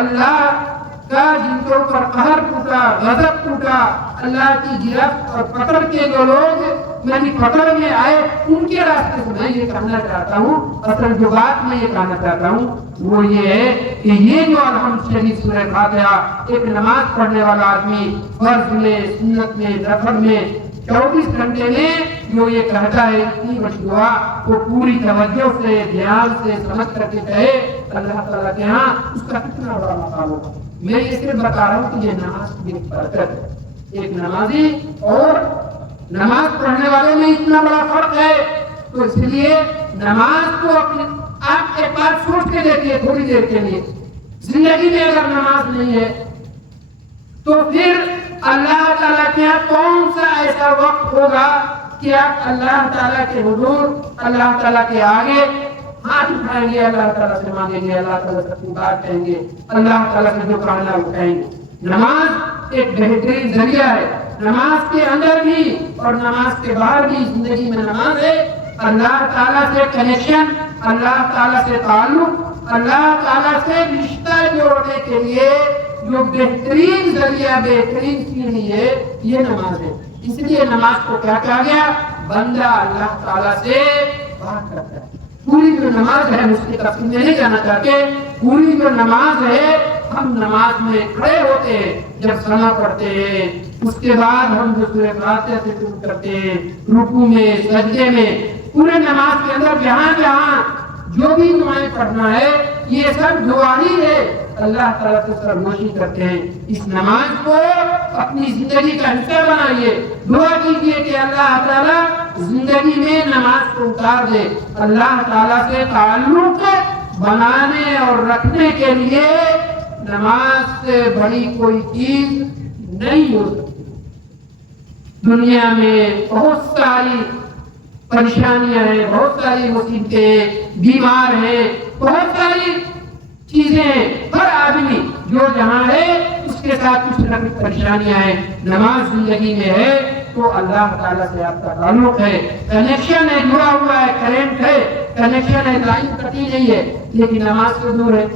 اللہ کا جن کے اوپر قہر ٹوٹا، غضب ٹوٹا، اللہ کی گرفت اور پکڑ کے جو لوگ یعنی پکڑ میں آئے، ان کے راستے سے میں یہ کہنا چاہتا ہوں، اصل جو بات میں یہ کہنا چاہتا ہوں وہ یہ ہے کہ یہ جو الحمد شریف سورہ فاتحہ ایک نماز پڑھنے والا آدمی فرض میں، سنت میں، نفل میں 24 گھنٹے میں جو یہ کہتا ہے اتنی بڑی دعا، وہ پوری توجہ سے، دھیان سے سمجھ کر کے کہے، اللہ تعالیٰ کے ہاں اس کا کتنا بڑا مقام ہوگا۔ میں یہ صرف بتا رہا ہوں کہ یہ نماز کی برکت ہے۔ ایک نمازی اور نماز پڑھنے والے میں اتنا بڑا فرق ہے، تو اس لیے نماز کو اپنے آپ کے پاس سوچ کے دیکھیے تھوڑی دیر کے لیے، زندگی میں اگر نماز نہیں ہے تو پھر اللہ تعالیٰ کے یہاں کون سا ایسا وقت ہوگا کہ آپ اللہ تعالیٰ کے حضور، اللہ تعالیٰ کے آگے ہاتھ اٹھائیں گے، اللہ تعالیٰ سے مانگیں گے، اللہ تعالیٰ سے پکار کہیں گے، اللہ تعالیٰ سے جو کہنا وہ کہیں گے۔ نماز ایک بہترین ذریعہ ہے، نماز کے اندر بھی اور نماز کے باہر بھی زندگی میں نماز ہے اللہ تعالیٰ سے کنیکشن، اللہ تعالیٰ سے تعلق، اللہ تعالیٰ سے رشتہ جوڑنے کے لیے جو بہترین ذریعہ، بہترین سیڑھی ہے، یہ نماز ہے۔ اس لیے نماز کو کیا کہا گیا؟ بندہ اللہ تعالیٰ سے بات کرتا ہے۔ پوری جو نماز ہے، اس کی تفصیل میں نہیں جانا چاہتے، پوری جو نماز ہے، ہم نماز میں کھڑے ہوتے ہیں جب ثنا پڑھتے ہیں، اس کے بعد ہم جو سورہ فاتحہ سے شروع کرتے ہیں، رکوع میں، سجدے میں، پورے نماز کے اندر جہاں جہاں جو بھی دعائیں پڑھنا ہے، یہ سب دعا ہی ہے، اللہ تعالیٰ سے سرگوشی کرتے ہیں۔ اس نماز کو اپنی زندگی کا حصہ بنائیے، دعا کیجیے کہ اللہ تعالیٰ زندگی میں نماز کو اتار دے۔ اللہ تعالیٰ سے تعلق بنانے اور رکھنے کے لیے نماز سے بڑی کوئی چیز نہیں ہو سکتی۔ دنیا میں بہت ساری پریشانیاں ہیں، بہت ساری مصیبتیں، بیمار ہیں، بہت ساری چیزیں ہیں، ہر آدمی جو جہاں ہے اس کے ساتھ کچھ نہ کچھ پریشانیاں ہیں۔ نماز زندگی میں ہے تو اللہ تعالیٰ سے آپ کا تعلق ہے، کنیکشن ہے، جڑا ہوا ہے، کرنٹ ہے، کنیکشن ہے، لائن کٹی نہیں ہے، لیکن نماز سے دور ہے۔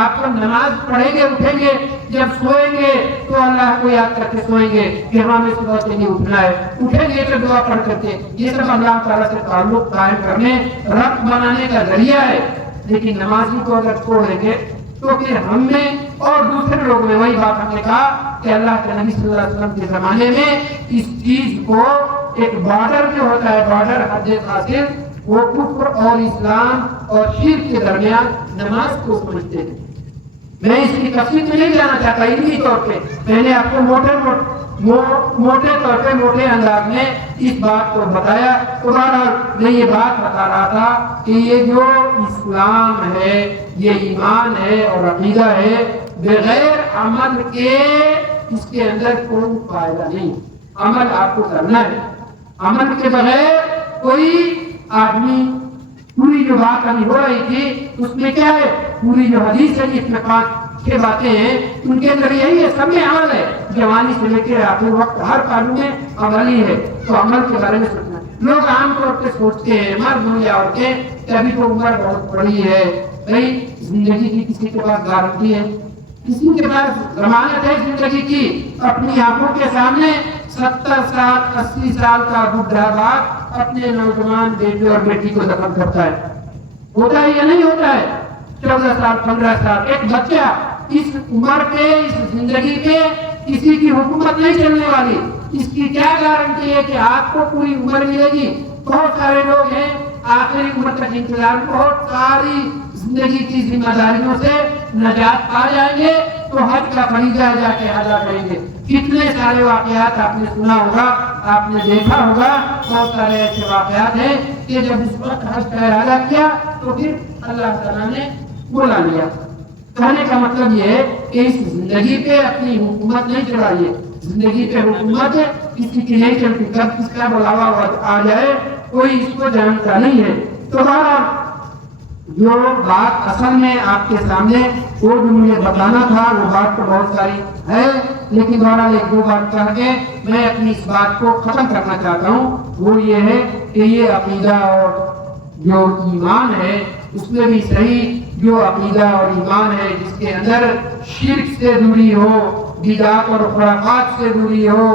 آپ جب نماز پڑھیں گے، اٹھیں گے، جب سوئیں گے تو اللہ کو یاد کر کے سوئیں گے کہ ہمیں صبح سے نہیں اٹھنا ہے، اٹھیں گے تو دعا پڑھ کر کے، یہ سب اللہ تعالیٰ سے تعلق قائم کرنے، ربط بنانے کا ذریعہ ہے۔ لیکن نمازی کو اگر چھوڑ دیں گے تو پھر ہم میں اور دوسرے لوگ میں وہی بات ہم نے کہا کہ اللہ کے نبی صلی اللہ علیہ وسلم کے زمانے میں اس چیز کو ایک بارڈر جو ہوتا ہے، بارڈر حد قاصر، وہ کفر اور اسلام اور شرک کے درمیان نماز کو سمجھتے تھے۔ میں اس کی تفصیل میں نہیں جانا چاہتا، علمی طور پہ میں نے آپ کو موٹے طور پہ موٹے انداز میں اس بات کو بتایا۔ تو بہرحال میں یہ بات بتا رہا تھا کہ یہ جو اسلام ہے، یہ ایمان ہے اور عقیدہ ہے، بغیر عمل کے اس کے اندر کوئی فائدہ نہیں۔ عمل آپ کو کرنا ہے، عمل کے بغیر کوئی آدمی، پوری جو بات ابھی ہو رہی تھی اس میں کیا ہے، پوری جو حدیث ہے جس میں 5-6 باتیں ہیں، ان کے اندر یہی ہے، سب میں عمل ہے، جوانی سے لے کے آخر وقت ہر پہلو میں عمل ہی ہے۔ تو عمل کے بارے میں سوچنا، لوگ عام طور پہ سوچتے ہیں، مرد ہو یا عورتیں، کہ ابھی تو عمر بہت بڑی ہے، بھائی زندگی کی کسی کے پاس گارنٹی ہے، کسی کے پاس ضمانت ہے زندگی کی؟ اپنی آنکھوں کے سامنے 70 سال 80 سال کا بوڑھا باپ اپنے نوجوان بیٹے اور بیٹی کو دفن کرتا ہے، ہوتا ہے یا نہیں ہوتا ہے؟ 14 سال 15 سال ایک بچہ، اس عمر پہ، اس زندگی پہ کسی کی حکومت نہیں چلنے والی، اس کی کیا گارنٹی ہے کہ آپ کو پوری عمر ملے گی؟ بہت سارے لوگ ہیں آخری عمر تک انتظار، بہت ساری زندگی کی ذمہ داریوں سے نجات پا جائیں گے تو حج کا فریضہ جا کے ادا کریں گے۔ کتنے سارے واقعات آپ نے سنا ہوگا، آپ نے دیکھا ہوگا، بہت سارے ایسے واقعات ہیں کہ جب اس وقت حج کا ارادہ کیا تو پھر اللہ تعالیٰ نے بلا لیا۔ کہنے کا مطلب یہ ہے کہ اس زندگی پہ اپنی حکومت نہیں چلائیے، زندگی پہ حکومت کسی کی نہیں چلتی، کب کس کا بلاوا آ جائے کوئی اس کو جانتا نہیں ہے۔ تو بہرحال جو بات اصل میں آپ کے سامنے وہ جو مجھے بتانا تھا وہ بات تو بہت ساری ہے، لیکن بہرحال ایک دو بات کہہ کے میں اپنی اس بات کو ختم کرنا چاہتا ہوں۔ وہ یہ ہے کہ یہ عقیدہ اور جو ایمان ہے اس میں بھی صحیح جو عقیدہ اور ایمان ہے جس کے اندر شرک سے دوری ہو، بدعات اور خرافات سے دوری ہو،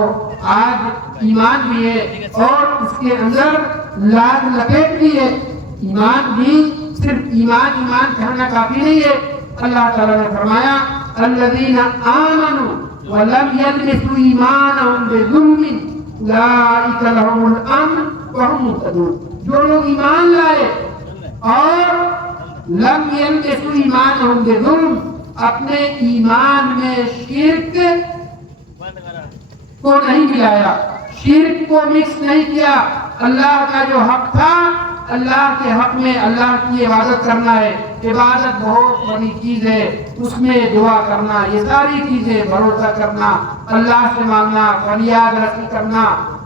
آج ایمان بھی ہے اور اس کے اندر لاگ لپیٹ بھی ہے۔ ایمان بھی صرف ایمان کہنا کافی نہیں ہے۔ اللہ تعالیٰ نے فرمایا الذین آمنوا ولم یلبسوا ایمانہم بظلم اولئک لہم الامن وہم مہتدون۔ جو لوگ ایمان لائے اور لم یلبسوا ایمانہم بظلم، اپنے ایمان میں شرک کو نہیں ملایا، شرک کو مکس نہیں کیا، اللہ کا جو حق تھا، اللہ کے حق میں اللہ کی عبادت کرنا ہے، عبادت بہت بڑی چیز ہے، اس میں دعا کرنا، یہ ساری چیزیں، بھروسہ کرنا، اللہ سے مانگنا، فریاد رسی کرنا،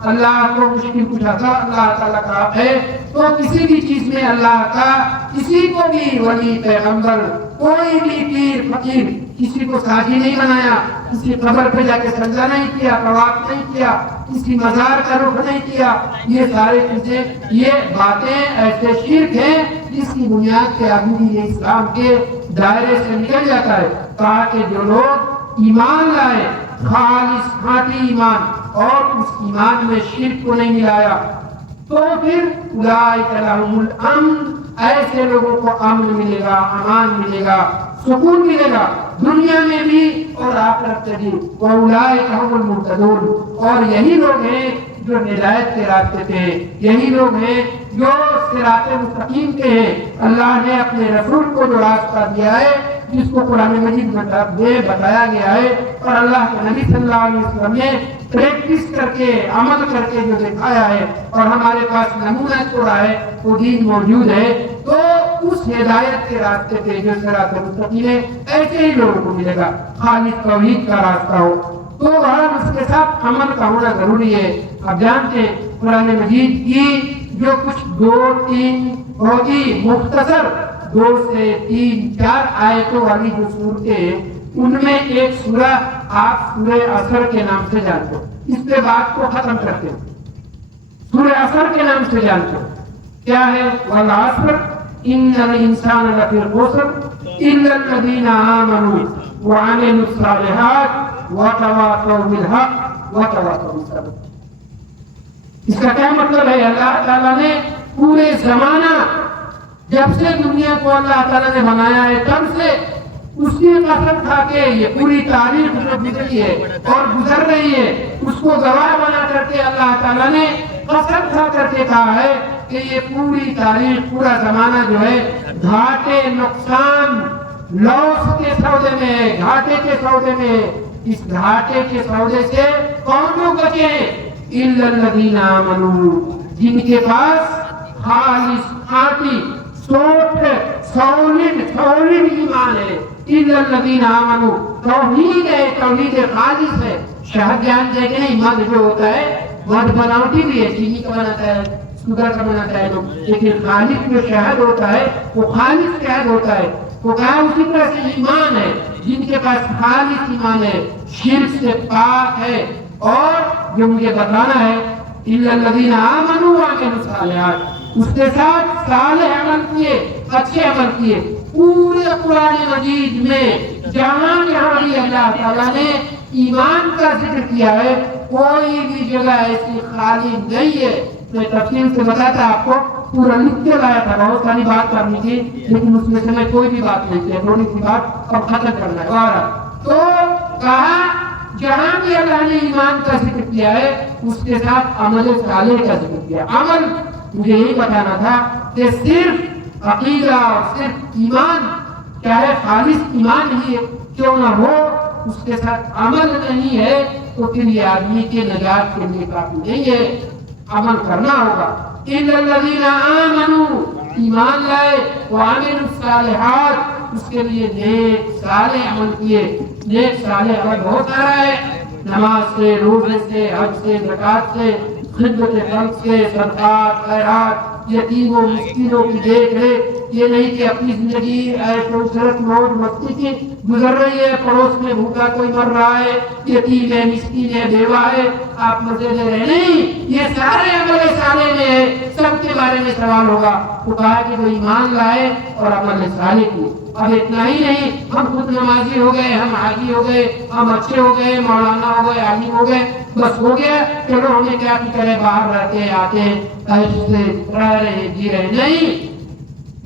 اللہ کو مشکل کچھ تھا، اللہ تعالیٰ کا حق ہے۔ تو کسی بھی چیز میں اللہ کا کسی کو بھی ولی پیغمبر کوئی بھی پیر فقیر کسی کو ساتھی نہیں بنایا، کسی قبر پہ جا کے سجدہ نہیں کیا، طواف نہیں کیا، کسی مزار کا رخ نہیں کیا، یہ سارے چیزیں، یہ باتیں ایسے شرک ہیں جس کی بنیاد کے آدمی یہ اسلام کے دائرے سے نکل جاتا ہے۔ کہا کہ جو لوگ ایمان لائے، خالص خاطی ایمان، اور اس ایمان میں شرک کو نہیں ملایا، تو پھر اولئک لہم الامن، ایسے لوگوں کو امن ملے گا، امان ملے گا، سکون ملے گا، دنیا میں بھی اور آخرت میں بھی۔ وَأُولَٰئِكَ هُمُ الْمُهْتَدُونَ، اور یہی لوگ ہیں جو ہدایت کے راستے پہ ہیں، یہی لوگ ہیں جو صراط مستقیم کے ہیں۔ اللہ نے اپنے رسول کو جو راستہ دیا ہے، جس کو قرآن مجید میں بتایا گیا ہے، اور اللہ کے نبی صلی اللہ علیہ وسلم نے پریکٹس کر کے، عمل کر کے جو دکھایا ہے، اور ہمارے پاس نمونہ چھوڑا ہے، وہ دین موجود ہے، تو اس ہدایت کے راستے پہ جو صراط مستقیم ہے، ایسے ہی لوگوں کو ملے گا، خالص توحید کا راستہ ہو۔ تو ہر اس کے ساتھ عمل کا ہونا ضروری ہے۔ اب جانتے ہیں قرآن مجید کی جو کچھ 2-3 ہوگی مختصر 2 سے 3-4 آیتوں والی جو صورتیں ہیں، ان میں ایک سورہ آپ سورہ عصر کے نام سے جانتے ہو، اس پہ بات کو ختم کرتے ہیں۔ سورہ عصر کے نام سے جانتے ہو کیا ہے؟ والعصر ان الانسان لفی خسر الا الذین آمنوا وعملوا الصالحات وتواصوا بالحق وتواصوا بالصبر۔ اس کا کیا مطلب ہے؟ اللہ تعالیٰ نے پورے زمانہ، جب سے دنیا کو اللہ تعالیٰ نے بنایا ہے، تب سے اس کی قسم کھا کے یہ پوری تاریخ جو گزری ہے اور گزر رہی ہے اس کو گواہ بنا کر کے اللہ تعالیٰ نے قسم کھا کر کے کہا ہے کہ یہ پوری تاریخ پورا زمانہ جو ہے گھاٹے نقصان لاس کے سودے میں ہے، گھاٹے کے سودے میں ہے۔ اس گھاٹے کے سودے سے کون لوگ بچے ہیں؟ الا الذین آمنوا، جن کے پاس خالص خاطی سولid ایمان ہے۔ الا الذین آمنوا، توحید ہے، توحید خالص ہے۔ شہد جانتے ہیں کہ نہیں، مد جو ہوتا ہے مد بناوٹی بھی ہے، چینی کا بناتا ہے، شوگر کا بناتا ہے لوگ، لیکن خالص جو شہد ہوتا ہے وہ خالص شہد ہوتا ہے۔ تو کہا اسی طرح سے ایمان ہے، جن کے پاس خالص ایمان ہے، شرک سے پاک ہے، اور جو مجھے بتانا ہے الا الذین آمنوا وعملوا الصالحات، اس کے ساتھ صالح عمل کیے، اچھے عمل کیے۔ پورے قرآن مجید میں جہاں جہاں بھی اللہ تعالیٰ نے ایمان کا ذکر کیا ہے، کوئی بھی جگہ ایسی خالی نہیں ہے۔ میں تفصیل سے بتاتا آپ کو، پورا لکھ کے لایا تھا، بہت ساری بات کرنی تھی لیکن اس میں سے میں کوئی بھی بات نہیں کی، تھوڑی سی بات اب ختم کرنا ہے۔ اور تو کہا جہاں بھی اللہ نے ایمان کا ذکر کیا ہے اس کے ساتھ عمل صالح کا ذکر کیا۔ عمل مجھے یہی بتانا تھا کہ صرف عقیدہ اور صرف ایمان، چاہے خالص ایمان ہی کیوں نہ ہو، اس کے ساتھ عمل نہیں ہے تو پھر یہ آدمی کے نجات کے لیے کافی نہیں ہے، عمل کرنا ہوگا۔ الا الذین آمنوا، ایمان لائے، وعملوا الصالحات، اس کے لیے نیک صالح عمل کیے۔ نیک صالح عمل بہت سارا ہے، نماز سے، روزے سے، حج سے، زکات سے، خدمت خلق سے، صدقات، خیرات، یتیموں مسکینوں کی دیکھ ریکھ۔ یہ نہیں کہ اپنی زندگی عیش و عشرت موج مستی کی گزر رہی ہے، پڑوس میں بھوکا کوئی مر رہا ہے، یتیم ہے، مسکین ہے، بیوہ ہے، آپ مزے لے رہے نہیں، یہ سارے عمل صالح میں ہے، سب کے بارے میں سوال ہوگا۔ تو کہا کہ وہ ایمان لائے اور عمل صالح کی۔ اب اتنا ہی نہیں، ہم خود نمازی ہو گئے، ہم حاجی ہو گئے، ہم اچھے ہو گئے، مولانا ہو گئے، عالم ہو گئے، بس ہو گیا، چلو ہمیں کیا کرے، باہر رہتے آتے ایسے رہ رہے جی رہے نہیں۔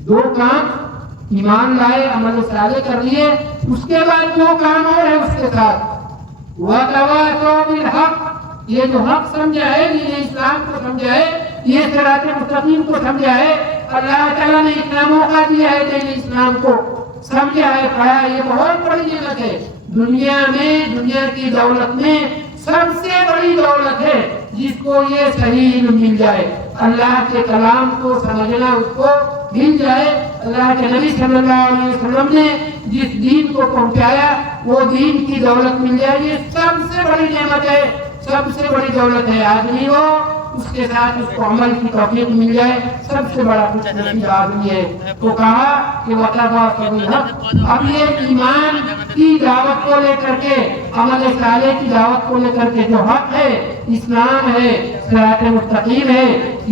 دو کام ایمان لائے، عمل صالح کر لیے، اس کے بعد دو کام اور ہے اس کے ساتھ، وَتَوَاصَوْا بِالْحَقِّ، یہ جو حق سمجھا ہے، یہ اسلام کو سمجھا ہے، یہ صراط مستقیم کو سمجھا ہے۔ اللہ تعالیٰ نے اتنا موقع دیا ہے دین اسلام کو، سمجھا ہے، پڑھا ہے، یہ بہت بڑی نعمت ہے۔ دنیا میں، دنیا کی دولت میں سب سے بڑی دولت ہے جس کو یہ صحیح علم مل جائے، اللہ کے کلام کو سمجھنا اس کو مل جائے۔ اللہ کے نبی صلی اللہ علیہ وسلم نے جس دین کو پہنچایا وہ دین کی دولت مل جائے، یہ سب سے بڑی نعمت ہے، سب سے بڑی دولت ہے۔ آدمی ہو اس کے ساتھ اس کو عمل کی توفیق مل جائے، سب سے بڑا خوش نصیب آدمی ہے۔ تو کہا کہ وَتَوَاصَوْا بِالْحَقِّ، اب یہ ایمان کی دعوت کو لے کر کے، عمل صالح کی دعوت کو لے کر کے جو حق ہے، اسلام ہے، صراط مستقیم ہے،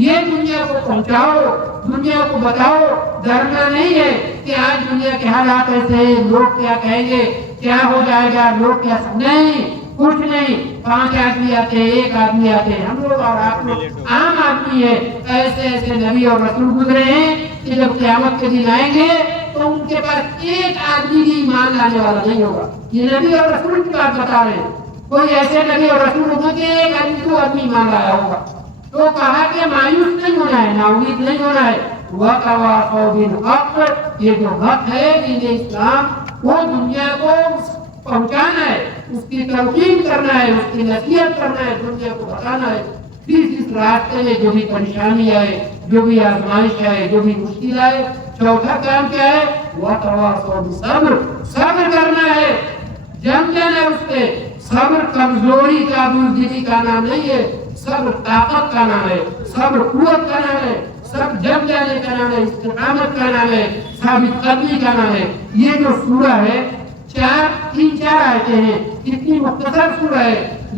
یہ دنیا کو پہنچاؤ، دنیا کو بتاؤ۔ ڈرنا نہیں ہے کہ آج دنیا کے حالات ایسے ہیں، لوگ کیا کہیں گے، کیا ہو جائے گا، لوگ کیا، نہیں، کچھ نہیں۔ 5 آدمی آتے ہیں، 1 آدمی آتے ہیں، ہم لوگ اور آپ لوگ عام آدمی ہے۔ ایسے ایسے نبی اور رسول گزرے ہیں کہ جب قیامت کے دن آئیں گے تو ان کے پاس 1 آدمی بھی ایمان لانے والا نہیں ہوگا۔ یہ نبی اور رسول کی بات بتا رہے ہیں، کوئی ایسے نبی اور رسول ہوگا کہ 1 آدمی 2 آدمی ایمان لایا ہوگا۔ تو کہا کہ مایوس نہیں ہونا ہے، نا امید نہیں ہونا ہے۔ وَتَوَاصَوْا بِالْحَقِّ، یہ جو حق ہے دین اسلام، وہ دنیا کو پہنچانا ہے، اس کی تلقین کرنا ہے، اس کی نصیحت کرنا ہے، دنیا کو بتانا ہے۔ پھر اس راستے میں جو بھی پریشانی آئے، جو بھی آزمائش آئے، جو بھی مشکل آئے، چوتھا کام کیا ہے؟ وَتَوَاصَوْا بِالصَّبْرِ، صبر کرنا ہے، جم جانا ہے اس پہ۔ صبر کمزوری کا بزدلی کا نام نہیں ہے، صبر طاقت کا نام ہے، صبر قوت کا نام ہے، صبر جم جانے کا نام ہے، استقامت کا نام ہے، ثابت قدمی کا نام ہے۔ یہ جو سورہ ہے 3-4 آیتیں ہیں، اتنی مختصر سورہ ہے،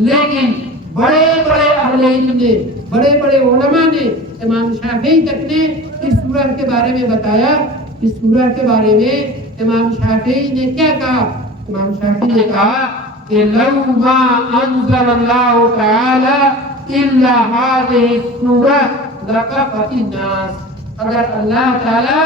لیکن بڑے بڑے اہل علم نے، بڑے بڑے علماء نے، امام شافعی تک نے اس سورہ کے بارے میں بتایا۔ اس سورہ کے بارے میں امام شافعی نے کیا کہا؟ امام شافعی نے کہا کہ لَوْ مَا أَنزَلَ اللَّهُ تَعَالَى إِلَّا هَذِهِ السُّورَةَ لَكَفَتِ النَّاسِ، اگر اللہ تعالیٰ